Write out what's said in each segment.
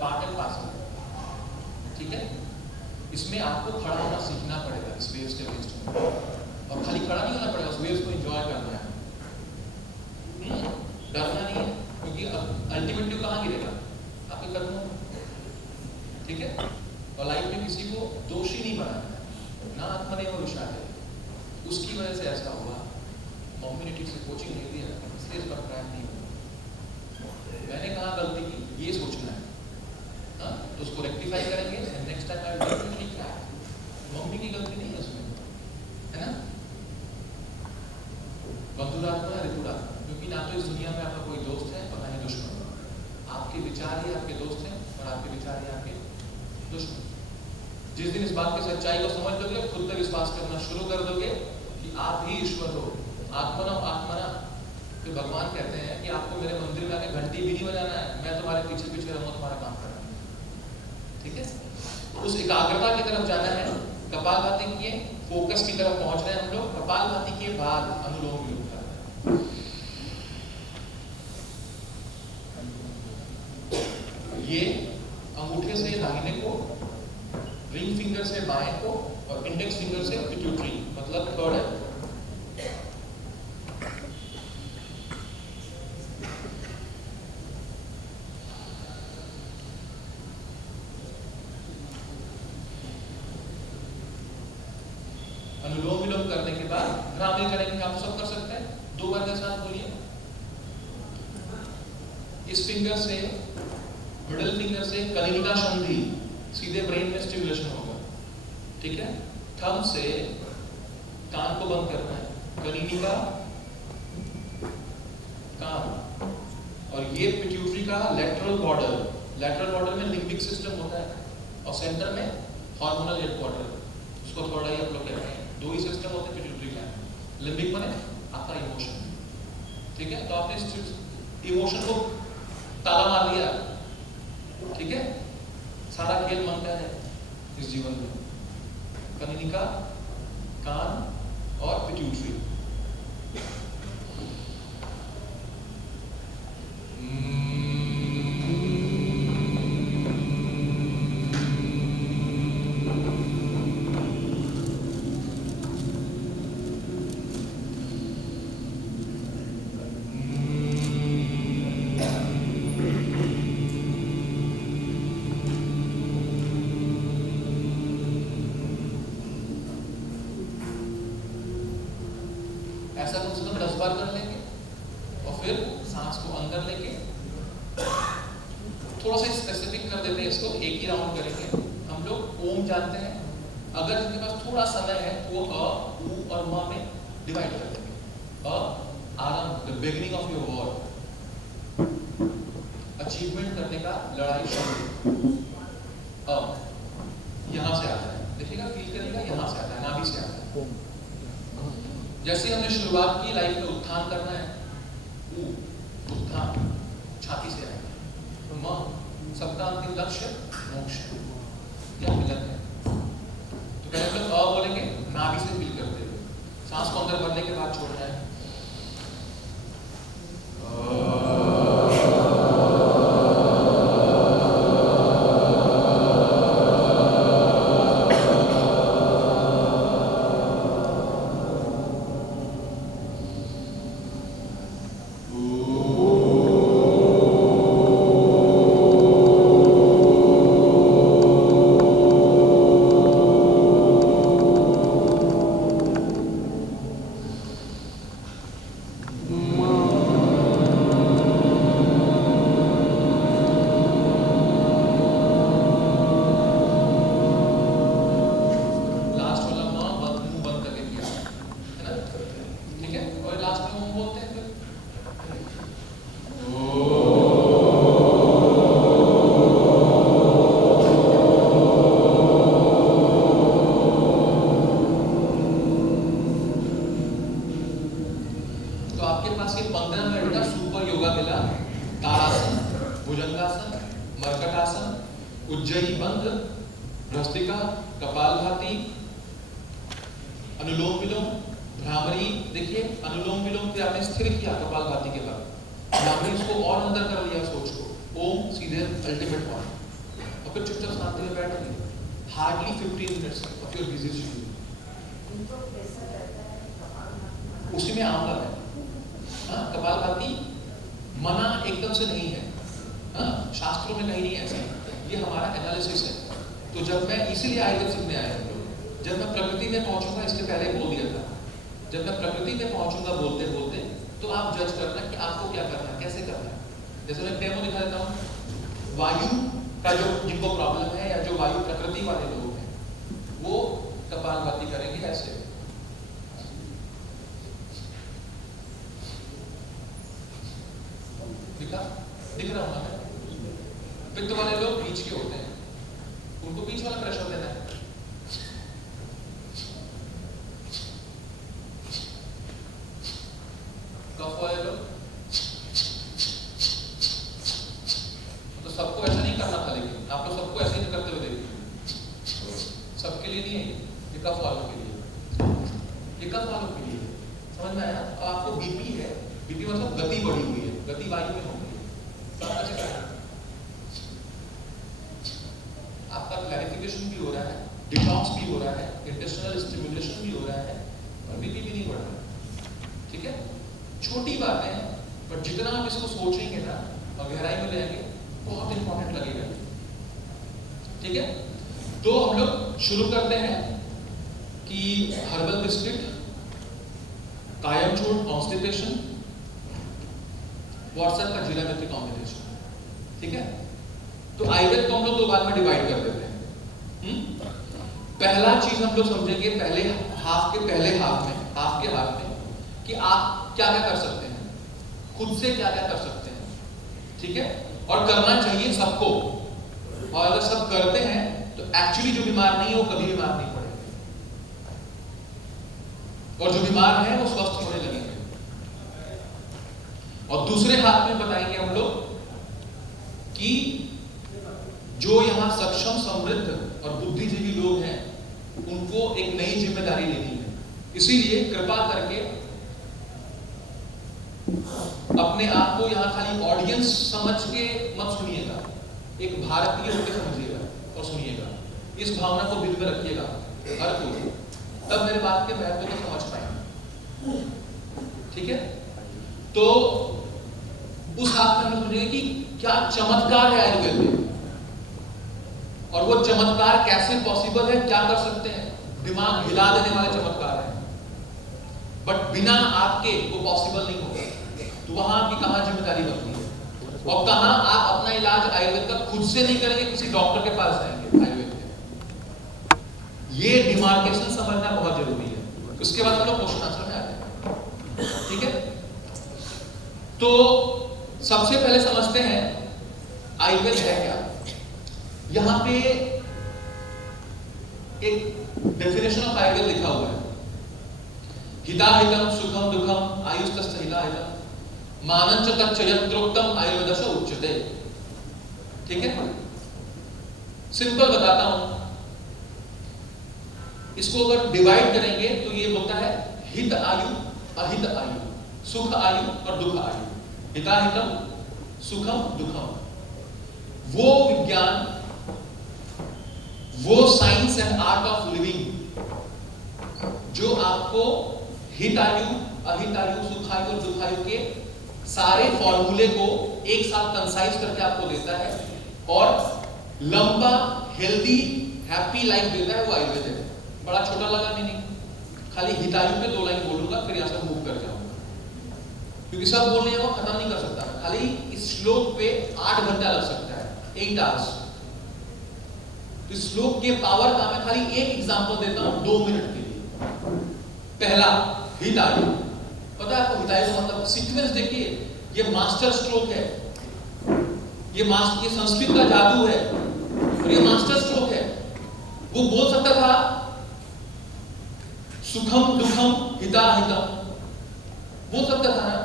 Part and parcel, ठीक है। इसमें आपको खड़ा होना सीखना पड़ेगा इस वेव्स के अगेंस्ट में, और खाली खड़ा नहीं होना पड़ेगा, उस वेव्स को एंजॉय करना है, डरना नहीं है, क्योंकि अल्टीमेटली कहाँ गिरेगा, आपके कदमों में, ठीक है। और लाइफ में किसी को दोषी नहीं बनाना है, ना आत्मनेव विषाद है, उसकी वजह से ऐसा हुआ, मम्मी ने ठीक से कोचिंग नहीं दिया इसलिए इस पर क्रैक नहीं हुआ, मैंने कहाँ गलती की, ये सोचना है, हाँ, तो उसको रेक्टिफाई करेंगे, next time I will definitely crack, mummy की गलती नहीं है उसमें, है ना। बंधुरात्मा है ऋतुरात्मा, क्योंकि ना तो इस दुनिया में आपका कोई दोस्त है और ना ही दुश्मन, आपके विचार ही आपके दोस्त हैं और आपके विचार ही आपके दुश्मन। जिस दिन इस बात की सच्चाई को समझ लोगे, खुद पे विश्वास करना शुरू कर दोगे कि आप ही ईश्वर हो, आत्मना आत्मना, फिर भगवान कहते हैं कि आपको मेरे मंदिर में आके घंटी भी नहीं बजाना है, मैं तुम्हारे पीछे पीछे रहूंगा, तुम्हारा काम करना, ठीक है। उस एकाग्रता की तरफ जाना है, कपालभाति किए, फोकस की तरफ पहुंच रहे हैं हम लोग। कपालभाति के बाद अनुलोम विलोम करना है, ये अंगूठे से दाहिने को, रिंग फिंगर से बाएं को और इंडेक्स फिंगर से पिट्यूटरी, मतलब थर्ड है। अनुलोम विलोम करने के बाद भ्रामरी करेंगे, आप सब कर सकते हैं, 2 बार के साथ बोलिए। इस फिंगर से, मिडिल फिंगर से कनिनिका संधि, सीधे ब्रेन में स्टिमुलेशन होगा, ठीक है। थंब से कान को बंद करना है, कनिनिका कान, और ये पिट्यूटरी का लेटरल बॉर्डर, लेटरल बॉर्डर में लिम्बिक सिस्टम होता है और सेंटर में हार्मोनल हेडक्वार्टर, उसको थोड़ा ही आप लोग कहते हैं, 2 ही सिस्टम होते हैं पिट्यूटरी का। लिम्बिक माने आपका इमोशन, ठीक है। तो आपने इमोशन को ताला मार दिया, ठीक है, सारा खेल मन का है इस जीवन में। कनिनिका, कान और पिट्यूटरी, ऐसा कम से कम 10 बार कर लेंगे, और फिर सांस को अंदर लेके थोड़ा सा स्पेसिफिक कर देते हैं इसको, एक ही राउंड करेंगे हम लोग। ओम जानते हैं, अगर जिनके पास थोड़ा समय है वो अ, उ और म में डिवाइड कर देंगे। अ आरंभ, the beginning of your war, achievement करने का, लड़ाई शुरू। अ यहां से आता है, देखिएगा, फील करिएगा, यहां से आता है, नाभि से आता है। जैसे हमने शुरुआत की, लाइफ में उत्थान करना है, उत्थान छाती से आएगा। म सबका अंतिम लक्ष्य मोक्ष, यह मिलन है। तो पहले हम लोग अ बोलेंगे, नाभि से फील करते हुए, सांस को अंदर भरने के बाद छोड़ना है। उज्जयी बंध, भ्रष्टिका, कपालभाति, अनुलोम विलोम, भ्रामरी। देखिए अनुलोम विलोम पे आपने स्थिर किया कपालभाति के बाद, भ्रामरी उसको और अंदर कर लिया सोच को, ओम सीधे अल्टीमेट वन, और फिर चुपचाप शांति में बैठ गए, hardly 15 minutes of your busy schedule. उसी में आऊंगा मैं। हाँ, कपालभाति मना एकदम से नहीं है, हाँ, शास्त्रों में कहीं नहीं है ऐसा, ये हमारा एनालिसिस है। तो जब मैं इसीलिए आयुर्वेद सीखने आया हूँ, जब मैं प्रकृति में पहुंचूंगा, इसके पहले बोल दिया था, जब मैं प्रकृति में पहुंचूंगा बोलते बोलते, तो आप जज करना कि आपको क्या करना है, कैसे करना है। जैसे मैं डेमो दिखा देता हूँ, वायु का जो जिनको प्रॉब्लम है, या जो वायु प्रकृति वाले लोग हैं, वो कपालभाति करेंगे ऐसे। दिख रहा हूं ना मैं? पित्त वाले लोग बीच के होते हैं, उनको बीच वाला प्रेशर देना है। कफ वाले लोग, तो सबको ऐसा नहीं करना था, लेकिन आप लोग सबको ऐसे नहीं करते हुए देखिए, सबके लिए नहीं है ये, कफ वालों के लिए, ये कफ वालों के लिए। समझ में आया? अब आपको बीपी है, बीपी मतलब गति बढ़ी हुई है, गति वायु में हो गई है, तो आप कैसे करेंगे? आपका क्लैरिफिकेशन भी हो रहा है, डिटॉक्स भी हो रहा है, इंटेस्टिनल स्टिमुलेशन भी हो रहा है, और बीपी भी नहीं बढ़ रहा है। ठीक है, छोटी बातें हैं, पर जितना आप इसको सोचेंगे ना और गहराई में लेंगे, बहुत इंपॉर्टेंट लगेगा। ठीक है, तो हम लोग शुरू करते हैं कि हर्बल बिस्किट, कायम छोड़ कॉन्स्टिपेशन, व्हाट्सएप का जीरा मिर्ची कॉम्बिनेशन। ठीक है, तो आयुर्वेद को हम लोग 2 भाग में डिवाइड कर देते हैं। पहला चीज हम लोग समझेंगे पहले हाफ के हाफ में कि आप क्या क्या कर सकते हैं, खुद से क्या क्या कर सकते हैं। ठीक है, और करना चाहिए सबको, और अगर सब करते हैं तो एक्चुअली जो बीमार नहीं है वो कभी बीमार नहीं पड़ेगा, और जो बीमार है वो स्वस्थ होने लगेंगे। और दूसरे हाथ में बताएंगे हम लोग कि जो यहां सक्षम, समृद्ध और बुद्धिजीवी लोग हैं, उनको एक नई जिम्मेदारी लेनी है। इसीलिए कृपा करके अपने आप को यहां खाली ऑडियंस समझ के मत सुनिएगा, एक भारतीय होकर समझिएगा और सुनिएगा। इस भावना को दिल में रखिएगा हर कोई, तब मेरे बात के महत्व को समझ पाएंगे। ठीक है, तो उस हाथ में हम समझेंगे कि क्या चमत्कार है आयुर्वेद में, और वो चमत्कार कैसे पॉसिबल है, क्या कर सकते हैं। दिमाग हिला देने वाले चमत्कार है, बट बिना आपके वो पॉसिबल नहीं होगा। तो वहां आपकी कहां जिम्मेदारी बनती है, और कहां आप अपना इलाज आयुर्वेद का खुद से नहीं करेंगे, किसी डॉक्टर के पास जाएंगे आयुर्वेद के। ये डिमार्केशन समझना बहुत जरूरी है। उसके बाद हम लोग क्वेश्चन आंसर में आते हैं। ठीक है, तो सबसे पहले समझते हैं आयुर्वेद है क्या। यहां पे एक डेफिनेशन ऑफ आयुर्वेद लिखा हुआ है, हिताहितम सुखम दुखम आयुस्तस्य हिताहितम मानंच तच्च यत्रोक्तम आयुर्वेदस्य उच्यते। ठीक है, सिंपल बताता हूं, इसको अगर डिवाइड करेंगे तो ये होता है हित आयु, अहित आयु, सुख आयु और दुख आयु। हिताहितम सुखम दुखम, वो विज्ञान, वो science and art of living जो आपको हितायु, अहितायु, सुखायु और दुखायु के सारे फॉर्मूले को एक साथ कंसाइज करके आपको देता है, और लंबा हेल्दी हैप्पी लाइफ देता है, वो आयुर्वेद है। बड़ा छोटा लगा नहीं, खाली हितायु पे 2 लाइन बोलूंगा, फिर यहां से मूव कर जाऊंगा, क्योंकि सब बोलने वो खत्म नहीं कर सकता। खाली इस श्लोक पे 8 घंटा लग सकता है, 8 आवर्स। तो इस श्लोक के पावर का मैं खाली एक एग्जांपल देता हूं 2 मिनट के लिए। पहला हितायु, पता है आपको हितायु का मतलब? सीक्वेंस देखिए, ये मास्टर स्ट्रोक है, ये संस्कृत का जादू है, और ये मास्टर स्ट्रोक है। वो बोल सकता था सुखम दुखम हिताहितम, बोल सकता था ना,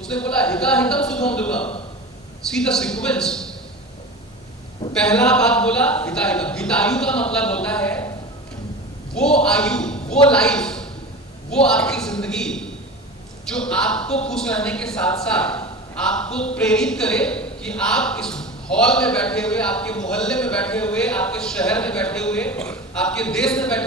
उसने बोला हिताहितम सुखम दुखम। सी द सीक्वेंस, पहला बात बोला हिताहितम। हितायु का मतलब होता है वो आयु, वो लाइफ, वो आपकी जिंदगी जो आपको खुश रहने के साथ साथ आपको प्रेरित करे कि आप इस हॉल में बैठे हुए, आपके मोहल्ले में बैठे शहर में बैठे हुए, आपके देश में बैठे